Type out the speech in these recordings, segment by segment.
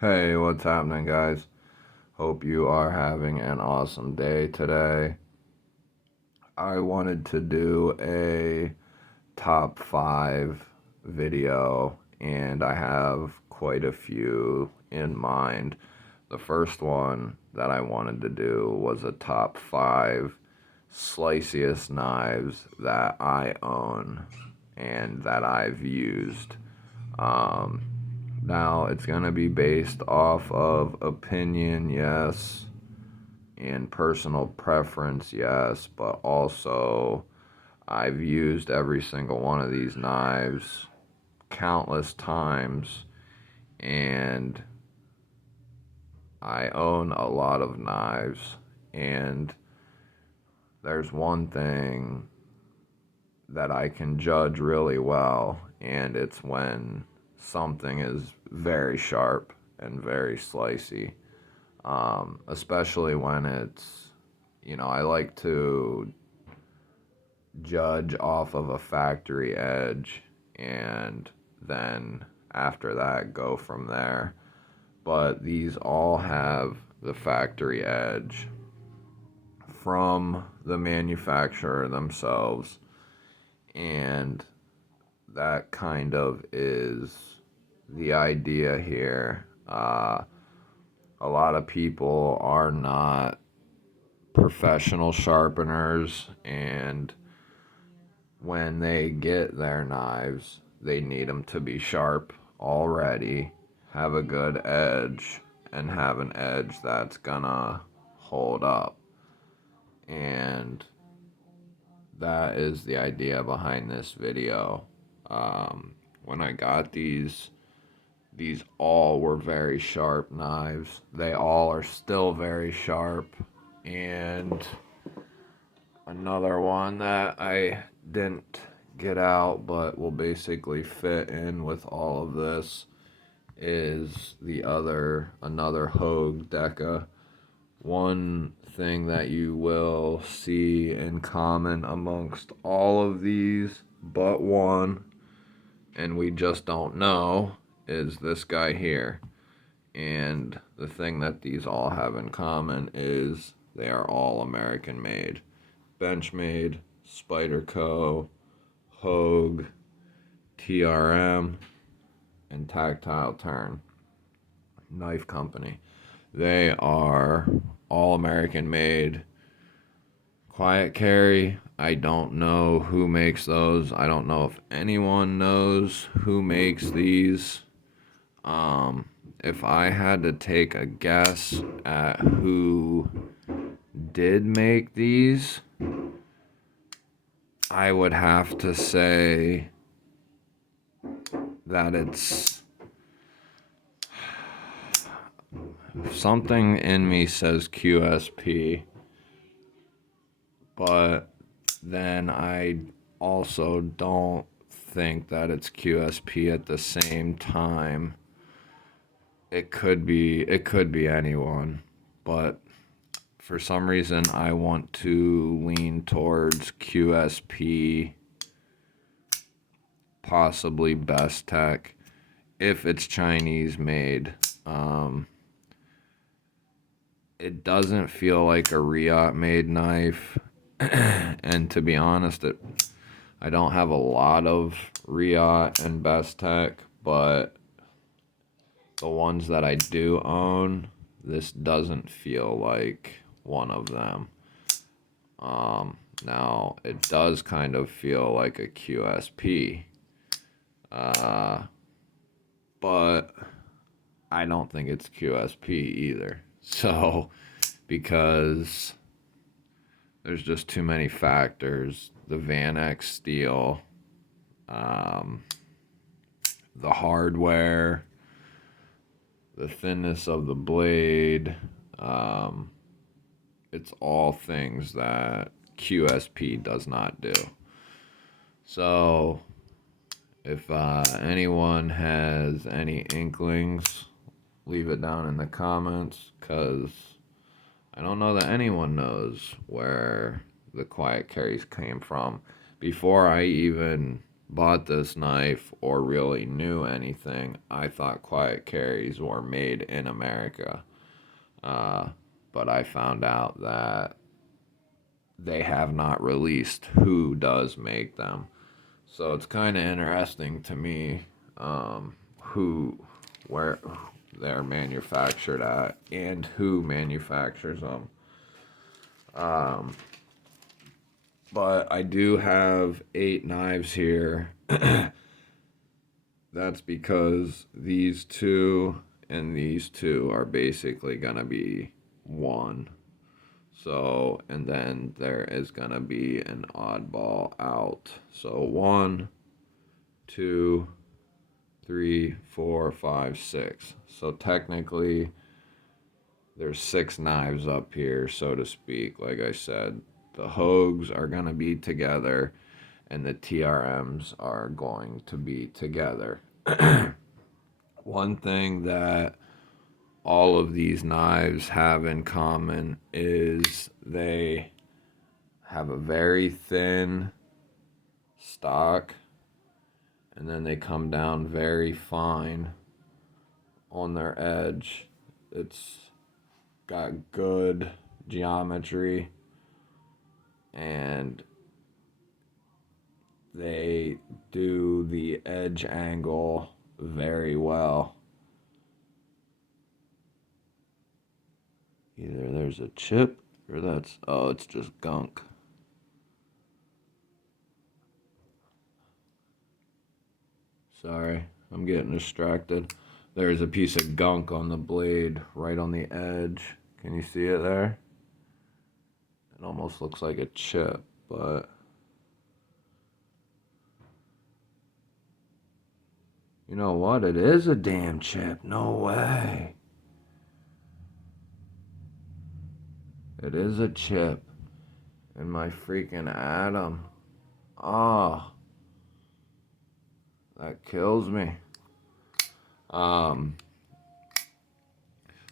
Hey, what's happening, guys? Hope you are having an awesome day today. I wanted to do a top 5 video, and I have quite a few in mind. The first one that I wanted to do was a top 5 sliciest knives that I own and that I've used. Um, Now, it's going to be based off of opinion, yes, and personal preference, yes, but also I've used every single one of these knives countless times, and I own a lot of knives, and there's one thing that I can judge really well, and it's when something is very sharp and very slicey. Especially when it's, I like to judge off of a factory edge and then after that go from there. But these all have the factory edge from the manufacturer themselves, and that kind of is the idea here. A lot of people are not professional sharpeners, and when they get their knives, they need them to be sharp already, have a good edge, and have an edge that's gonna hold up. And that is the idea behind this video. When I got these all were very sharp knives. They all are still very sharp. And another one that I didn't get out but will basically fit in with all of this is another Hogue Deka. One thing that you will see in common amongst all of these but one, and we just don't know, is this guy here. And the thing that these all have in common is they are all American made. Benchmade, Spyderco, Hogue, TRM, and Tactile Turn Knife Company. They are all American made. Quiet carry, I don't know who makes those. I don't know if anyone knows who makes these. If I had to take a guess at who did make these, I would have to say that it's something in me says QSP, but then I also don't think that it's QSP at the same time. It could be anyone, but for some reason I want to lean towards QSP, possibly Best Tech, if it's Chinese made. It doesn't feel like a Riot made knife, and to be honest, I don't have a lot of Riot and Best Tech, but the ones that I do own, this doesn't feel like one of them. Now, it does kind of feel like a QSP, but I don't think it's QSP either. So, because there's just too many factors. The Van X steel, the hardware, the thinness of the blade, it's all things that QSP does not do. So, if anyone has any inklings, leave it down in the comments, because I don't know that anyone knows where the quiet carries came from. Before I even bought this knife or really knew anything, I thought quiet carries were made in America. But I found out that they have not released who does make them. So it's kind of interesting to me where they're manufactured at and who manufactures them. But I do have 8 knives here. That's because these 2 and these 2 are basically going to be one. So, and then there is going to be an oddball out. So 1, 2, 3, 4, 5, 6. So technically, there's 6 knives up here, so to speak. Like I said, the Hogues are going to be together, and the TRMs are going to be together. One thing that all of these knives have in common is they have a very thin stock, and then they come down very fine on their edge. It's got good geometry, and they do the edge angle very well. Either there's a chip or it's just gunk. Sorry, I'm getting distracted. There's a piece of gunk on the blade right on the edge. Can you see it there? It almost looks like a chip, but you know what? It is a damn chip. No way. It is a chip in my freaking atom. Oh, that kills me.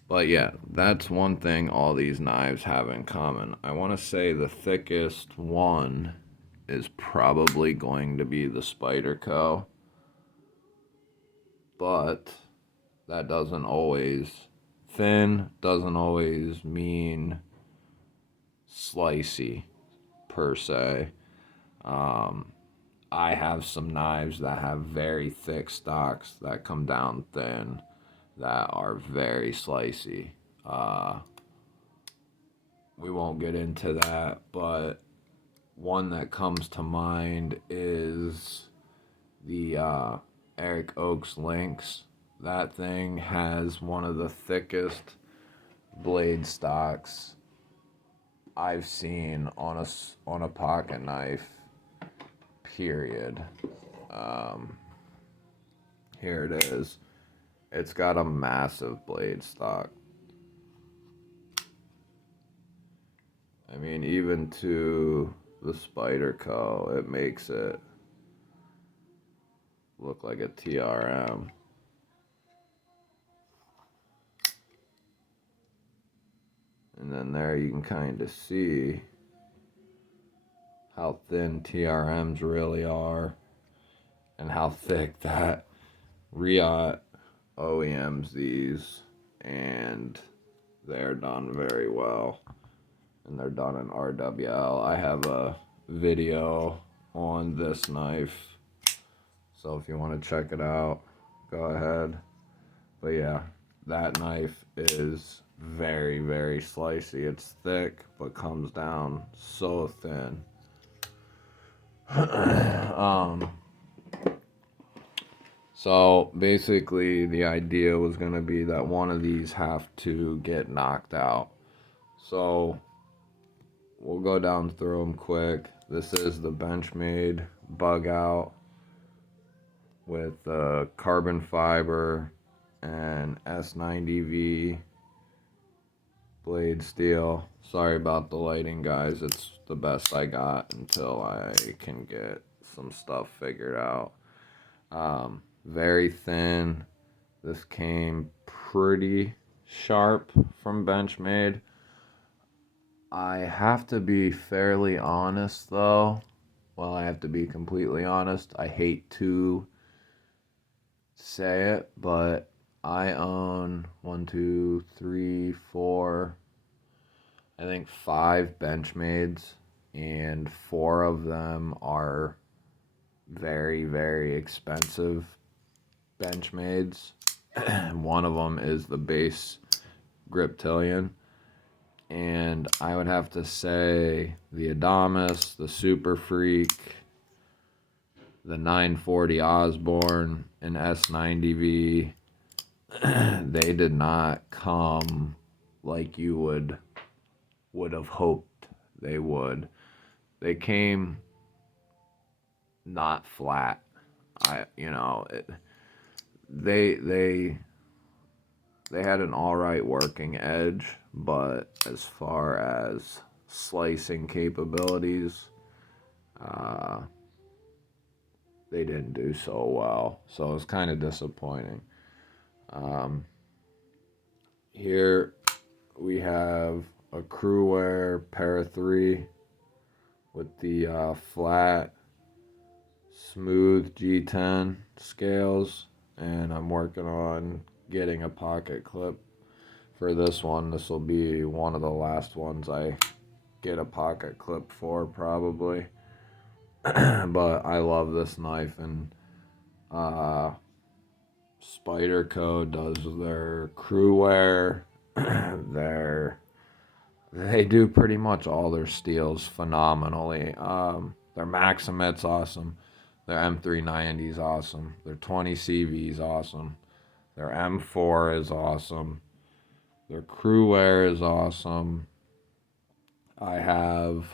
But yeah, that's one thing all these knives have in common. I want to say the thickest one is probably going to be the Spyderco, but that doesn't always, thin doesn't always mean slicey per se. I have some knives that have very thick stocks that come down thin that are very slicey. We won't get into that, but one that comes to mind is the Eric Oaks Lynx. That thing has one of the thickest blade stocks I've seen on a pocket knife, period. Here it is. It's got a massive blade stock. I mean, even to the Spyderco, it makes it look like a TRM. And then there you can kind of see how thin TRMs really are and how thick that Riot OEMs these, and they're done very well, and they're done in RWL. I have a video on this knife, so if you want to check it out, go ahead. But yeah, that knife is very, very slicey. It's thick, but comes down so thin. So basically the idea was going to be that one of these have to get knocked out. So we'll go down through them quick. This is the benchmade Bugout with carbon fiber and S90V blade steel. Sorry about the lighting, guys. It's the best I got until I can get some stuff figured out. Very thin. This came pretty sharp from Benchmade. I have to be fairly honest though. well, I have to be completely honest. I hate to say it, but I own 1, 2, 3, 4, I think 5 benchmades, and 4 of them are very, very expensive benchmades. One of them is the base Griptilian, and I would have to say the Adamas, the Super Freak, the 940 Osborne, and S90V, they did not come like you would have hoped they would. They came not flat. They had an alright working edge, but as far as slicing capabilities, they didn't do so well. So it was kind of disappointing. Here we have a Crewwear Para 3 with the flat, smooth G10 scales, and I'm working on getting a pocket clip for this one. This will be one of the last ones I get a pocket clip for, probably. But I love this knife, and Spyderco does their Crewwear. They do pretty much all their steels phenomenally. Their Maximit's awesome. Their M390's awesome. Their 20 CV's awesome. Their M4 is awesome. Their Crewwear is awesome. I have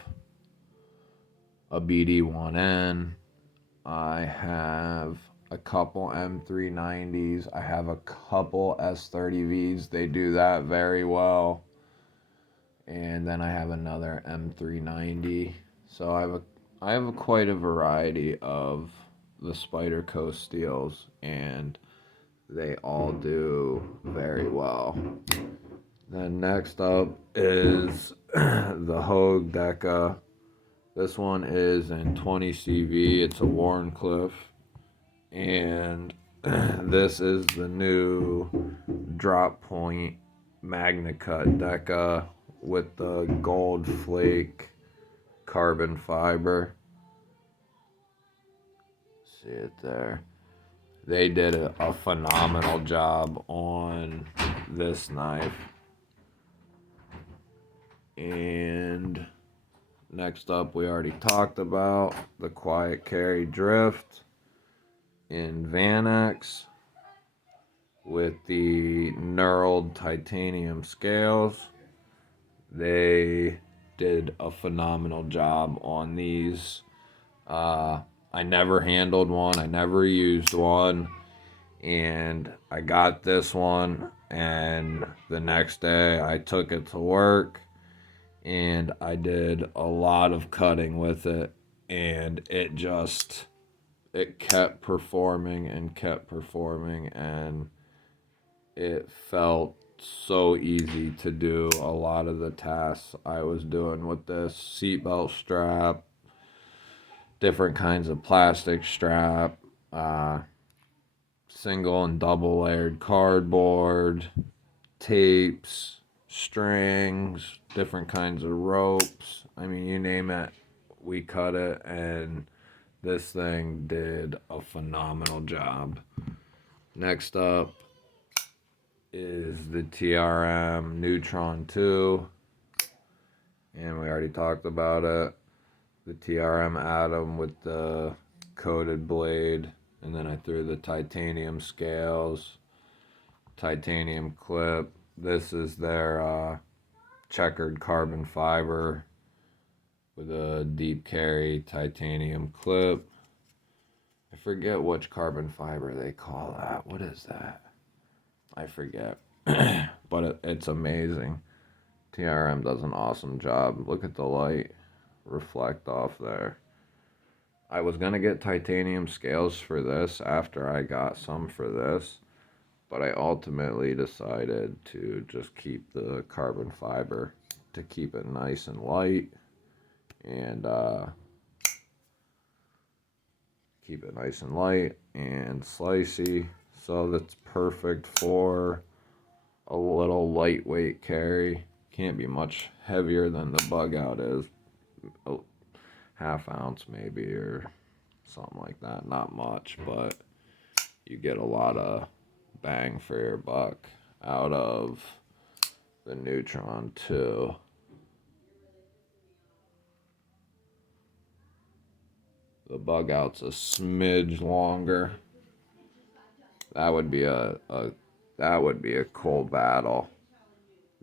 a BD1N. I have a couple M390s. I have a couple S30Vs. They do that very well. And then I have another M390. So I have quite a variety of the Spyderco steels, and they all do very well. Then next up is the Hogue Deka. This one is in 20 CV. It's a Wharncliffe, and this is the new drop point Magna Cut Deka with the gold flake carbon fiber. See it there. They did a phenomenal job on this knife. And next up, we already talked about the Quiet Carry Drift in Vanex with the knurled titanium scales. They did a phenomenal job on these. I never handled one. I never used one. And I got this one, and the next day I took it to work, and I did a lot of cutting with it, and it kept performing, and it felt so easy to do a lot of the tasks I was doing with this seatbelt strap, different kinds of plastic strap, single and double layered cardboard, tapes, strings, different kinds of ropes. I mean, you name it, we cut it, and this thing did a phenomenal job. Next up is the TRM Newtron 2, and we already talked about it. The TRM Atom with the coated blade, and then I threw the titanium scales, titanium clip. This is their checkered carbon fiber with a deep carry titanium clip. I forget which carbon fiber they call that. What is that? I forget. But it's amazing. TRM does an awesome job. Look at the light reflect off there. I was going to get titanium scales for this after I got some for this, but I ultimately decided to just keep the carbon fiber to keep it nice and light. And Keep it nice and light and slicey. So that's perfect for a little lightweight carry. Can't be much heavier than the Bugout is. A half ounce maybe, or something like that. Not much, but you get a lot of bang for your buck out of the Newtron too. The Bugout's a smidge longer. That would be a cool battle.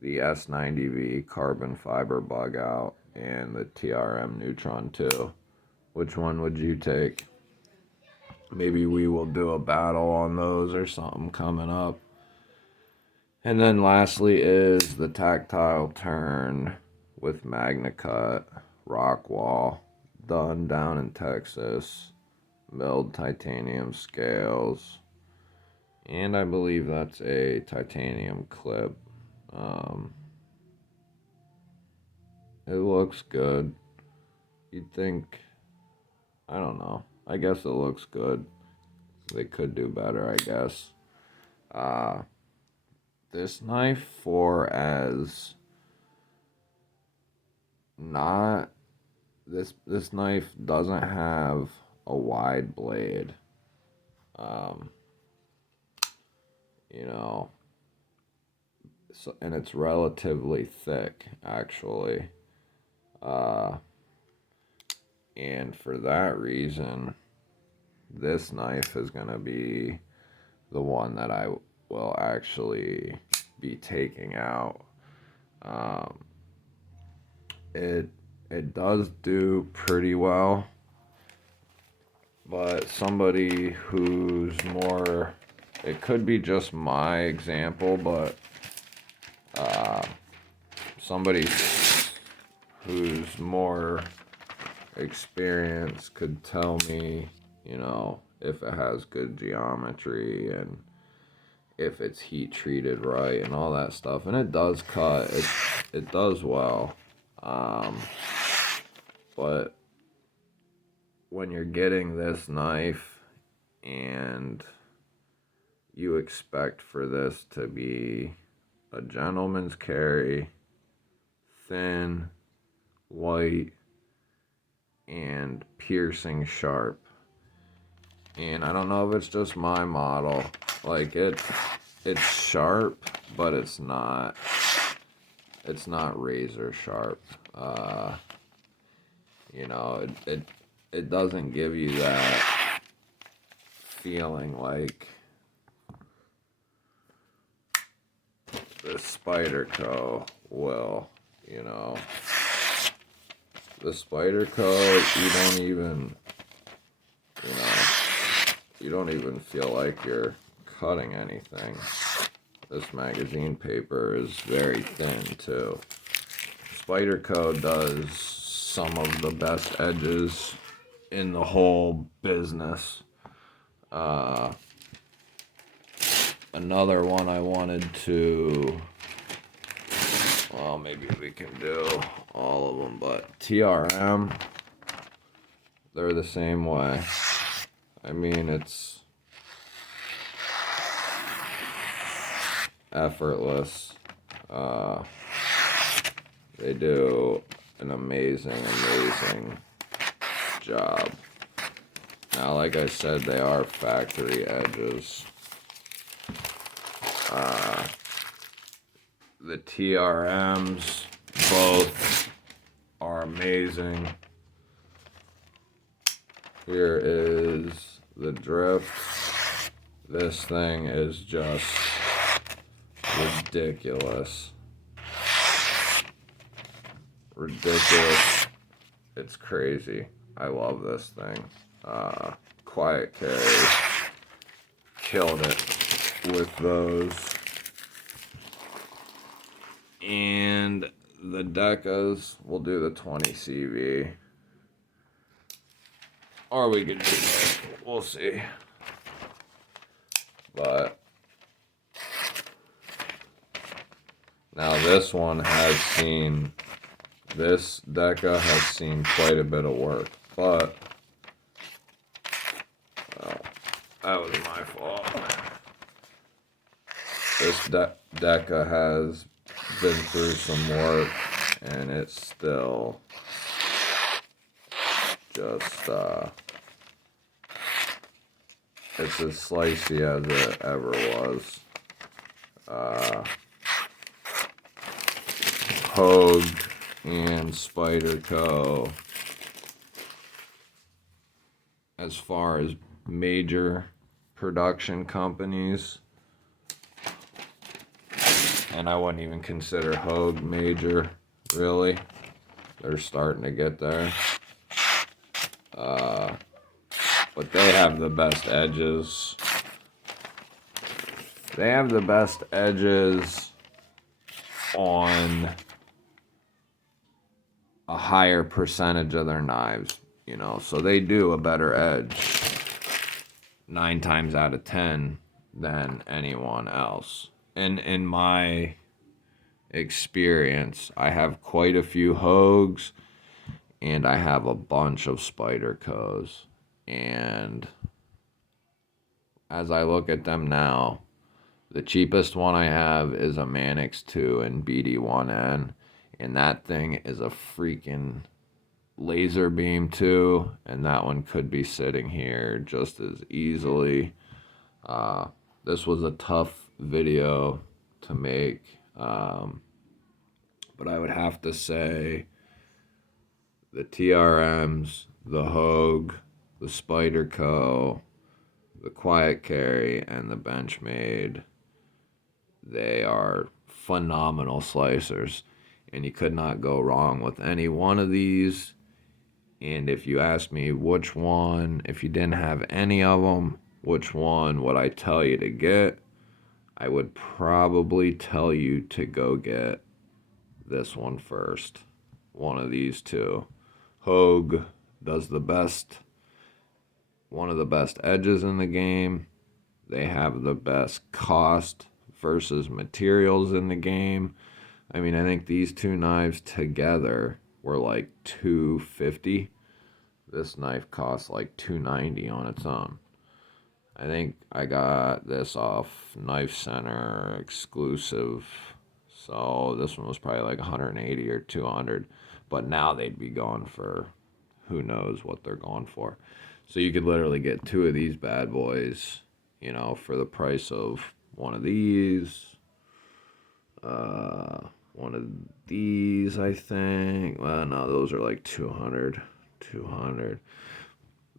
The S90V carbon fiber Bugout and the TRM Newtron 2. Which one would you take? Maybe we will do a battle on those or something coming up. And then lastly is the tactile turn with MagnaCut rockwall, done down in Texas, milled titanium scales, and I believe that's a titanium clip. It looks good. You'd think, I don't know. I guess it looks good. They could do better, I guess. This knife, for as not, this knife doesn't have a wide blade. You know, so, and it's relatively thick, actually. And for that reason, this knife is going to be the one that I will actually be taking out. It does do pretty well, but somebody who's more, it could be just my example, but somebody who's more experienced could tell me, you know, if it has good geometry and if it's heat treated right and all that stuff. And it does cut. It does well. But when you're getting this knife and you expect for this to be a gentleman's carry, thin, light, and piercing sharp. And I don't know if it's just my model. Like it's sharp, but it's not razor sharp. You know, it doesn't give you that feeling like the Spyderco will, you know. The Spyderco, you don't even feel like you're cutting anything. This magazine paper is very thin too. Spyderco does some of the best edges in the whole business. Another one I wanted to, well, maybe we can do all of them, but TRM, they're the same way. I mean, it's effortless. They do an amazing job. Now, like I said, they are factory edges. The TRMs both are amazing. Here is the drift. This thing is just ridiculous. Ridiculous. It's crazy. I love this thing. Quiet carry. Killed it with those. And the Dekas, we'll do the 20 CV. Or we could do both. We'll see. But now this one has seen, this Deka has seen quite a bit of work. But that was my fault. This Deka has been through some work, and it's still just, it's as slicey as it ever was. Hogue and Spyderco, as far as major production companies, and I wouldn't even consider Hogue major, really. They're starting to get there. But they have the best edges. They have the best edges on a higher percentage of their knives, you know, so they do a better edge 9 times out of 10 than anyone else. And in my experience, I have quite a few Hogues and I have a bunch of Spydercos, and as I look at them now, the cheapest one I have is a Manix 2 and BD1N, and that thing is a freaking laser beam too, and that one could be sitting here just as easily. This was a tough video to make, but I would have to say the TRMs, the Hogue, the Spyderco, the Quiet Carry, and the benchmade, they are phenomenal slicers, and you could not go wrong with any one of these. And if you ask me which one, if you didn't have any of them, which one would I tell you to get, I would probably tell you to go get this one first. One of these two. Hogue does the best, one of the best edges in the game. They have the best cost versus materials in the game. I mean, I think these two knives together were like $250. This knife costs like $290 on its own. I think I got this off Knife Center exclusive, so this one was probably like $180 or $200, but now they'd be going for who knows what they're going for. So you could literally get 2 of these bad boys, you know, for the price of one of these, one of these, I think. Well, no, those are like 200,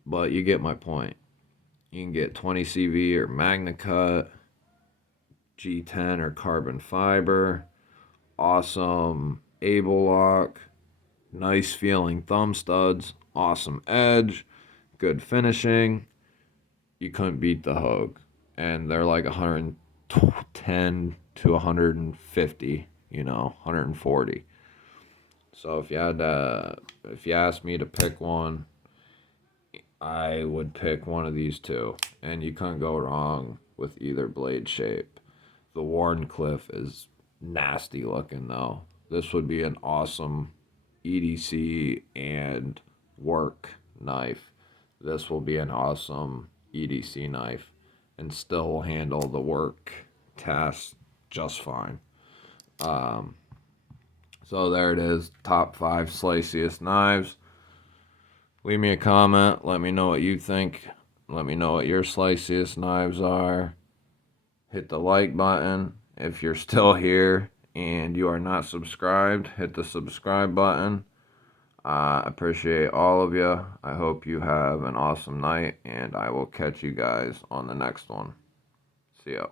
but you get my point. You can get 20 CV or Magna Cut, G10 or carbon fiber, awesome able lock, nice feeling thumb studs, awesome edge, good finishing. You couldn't beat the Hogue, and they're like 110 to 150, you know, 140. So if you asked me to pick one, I would pick one of these two, and you couldn't go wrong with either blade shape. The Wharncliffe is nasty looking though. This would be an awesome EDC and work knife. This will be an awesome EDC knife and still will handle the work tasks just fine. So there it is, top 5 sliciest knives. Leave me a comment. Let me know what you think. Let me know what your sliciest knives are. Hit the like button. If you're still here and you are not subscribed, hit the subscribe button. I appreciate all of you. I hope you have an awesome night, and I will catch you guys on the next one. See ya.